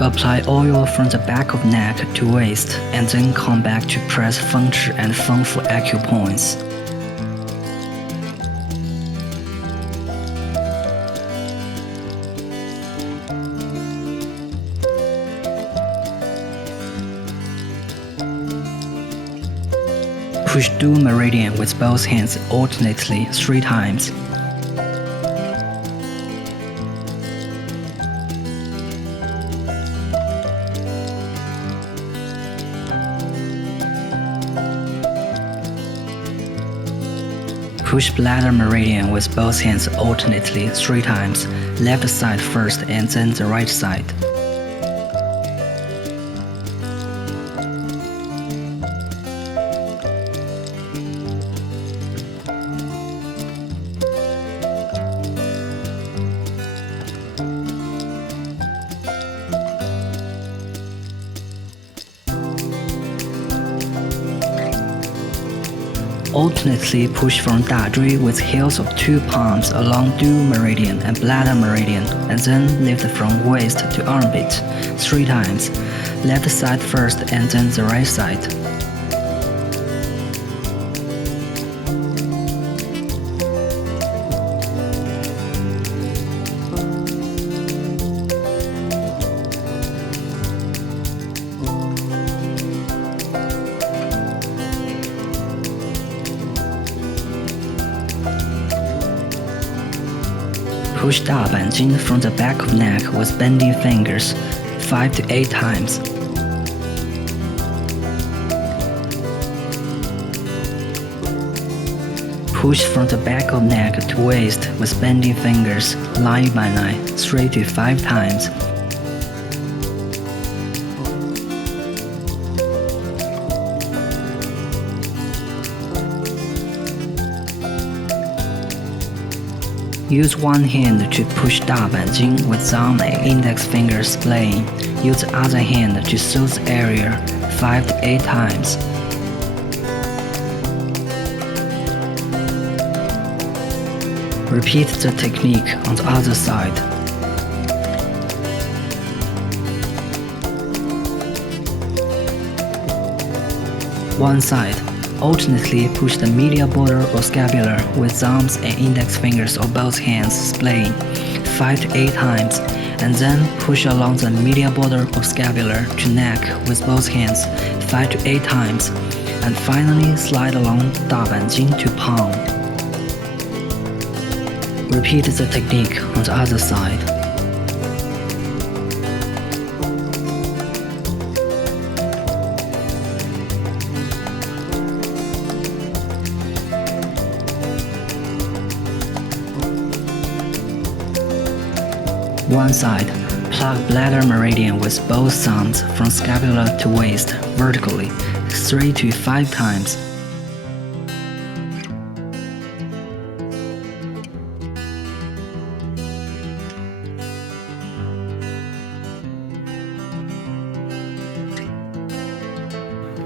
Apply oil from the back of neck to waist and then come back to press functure and for acupoints. Push dual meridian with both hands alternately 3 times. Push bladder meridian with both hands alternately 3 times, left side first and then the right side. Alternately push from 大椎 with heels of 2 palms along dual meridian and bladder meridian, and then lift from waist to armpit 3 times, left side first and then the right side. Push 大板筋 from the back of neck with bending fingers 5 to 8 times. Push from the back of neck to waist with bending fingers 9 by 9 3 to 5 times. Use one hand to push 大板筋 with thumb and index fingers splaying. Use the other hand to soothe the area 5 to 8 times. Repeat the technique on the other side. One side. Alternately push the medial border or scapula with thumbs and index fingers of both hands splaying 5 to 8 times, and then push along the medial border of scapula to neck with both hands 5 to 8 times, and finally slide along 大板筋 to palm. Repeat the technique on the other side. One side. Plug bladder meridian with both thumbs from scapula to waist vertically 3 to 5 times.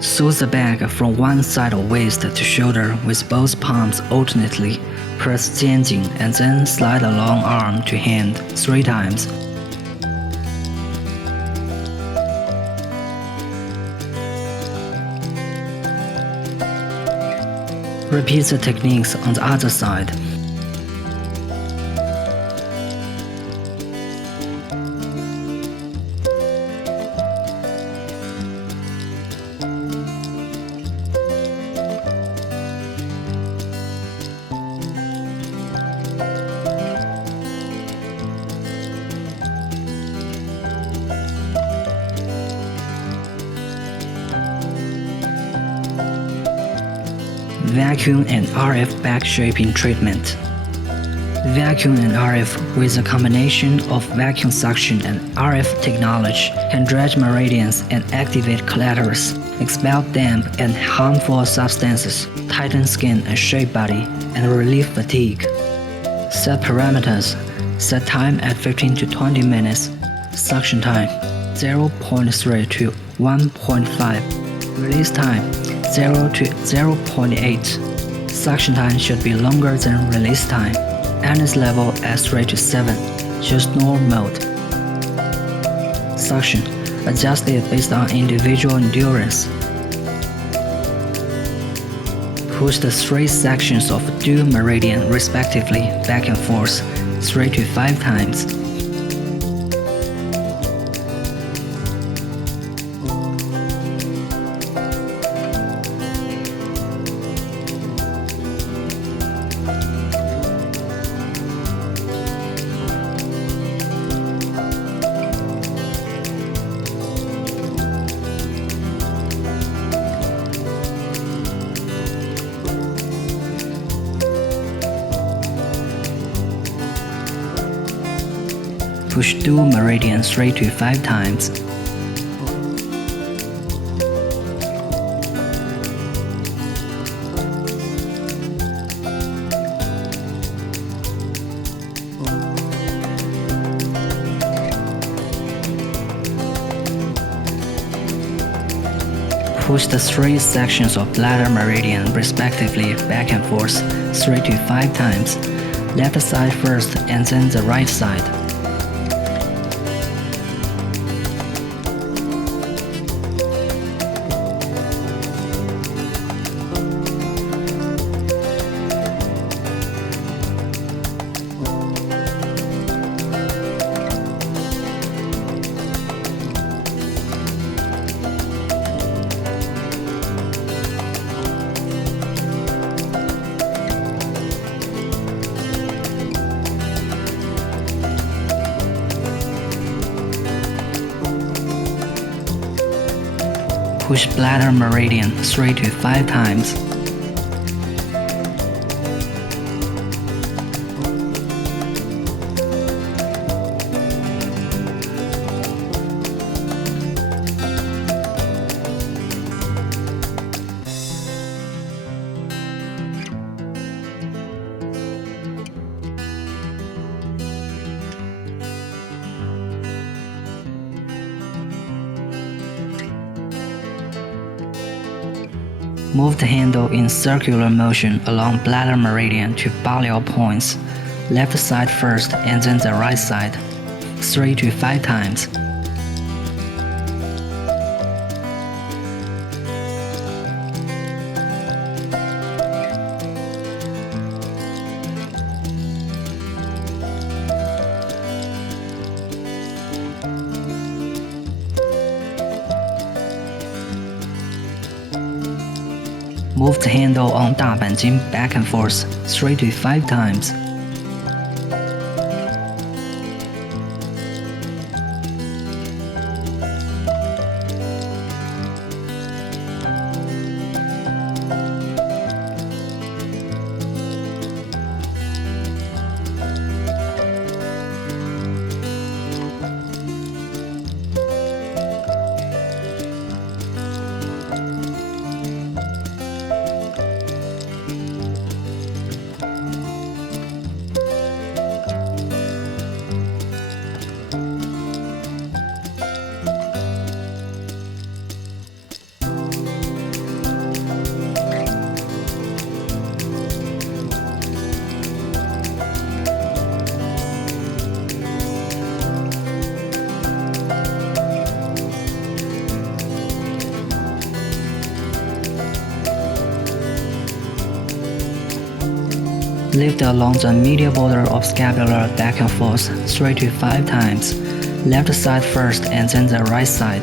Soothe the back from one side of waist to shoulder with both palms alternately. Press 肩颈 and then slide along arm to hand 3 times. Repeat the techniques on the other side. Vacuum and RF back shaping treatment. Vacuum and RF with a combination of vacuum suction and RF technology can dredge meridians and activate clitoris, expel damp and harmful substances, tighten skin and shape body, and relieve fatigue. Set parameters. Set time at 15 to 20 minutes. Suction time 0.3 to 1.5. Release time 0 to 0.8. Suction time should be longer than release time. Anus level at 3 to 7. Choose normal mode. suction, adjusted based on individual endurance. Push the 3 sections of dual meridian respectively back and forth 3 to 5 times. Push dual meridian 3 to 5 times. Push the 3 sections of bladder meridian respectively back and forth 3 to 5 times, left side first and then the right side. Push bladder meridian 3 to 5 times. Move the handle in circular motion along bladder meridian to Balliol points, left side first and then the right side, 3 to 5 times. Move the handle on 大板筋 back and forth 3 to 5 times. Lift along the medial border of scapula back and forth 3 to 5 times, left side first and then the right side.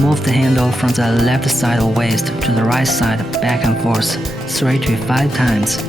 Move the handle from the left side of waist to the right side back and forth 3 to 5 times.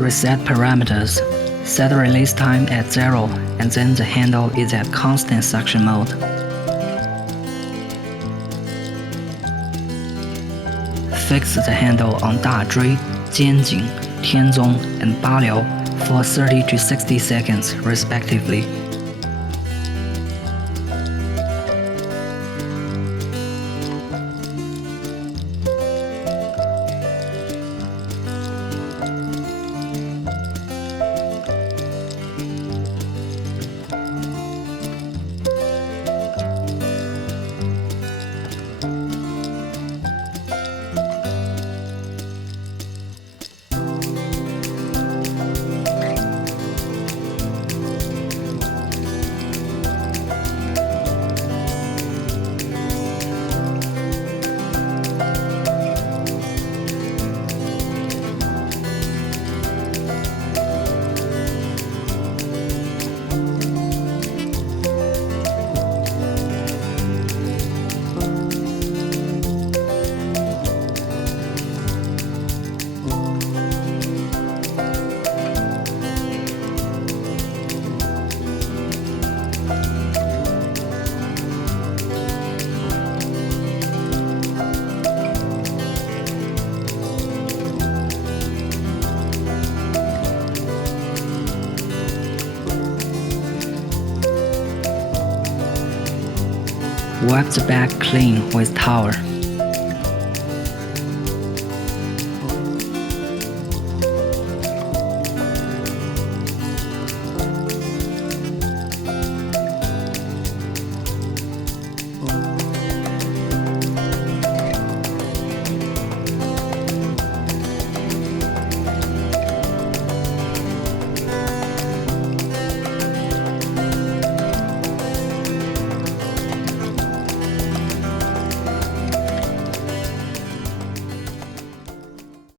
Reset parameters. Set the release time at 0 and then the handle is at constant suction mode. Fix the handle on 大椎、肩颈、天宗 and 八髎 for 30 to 60 seconds respectively. Wipe the back clean with towel.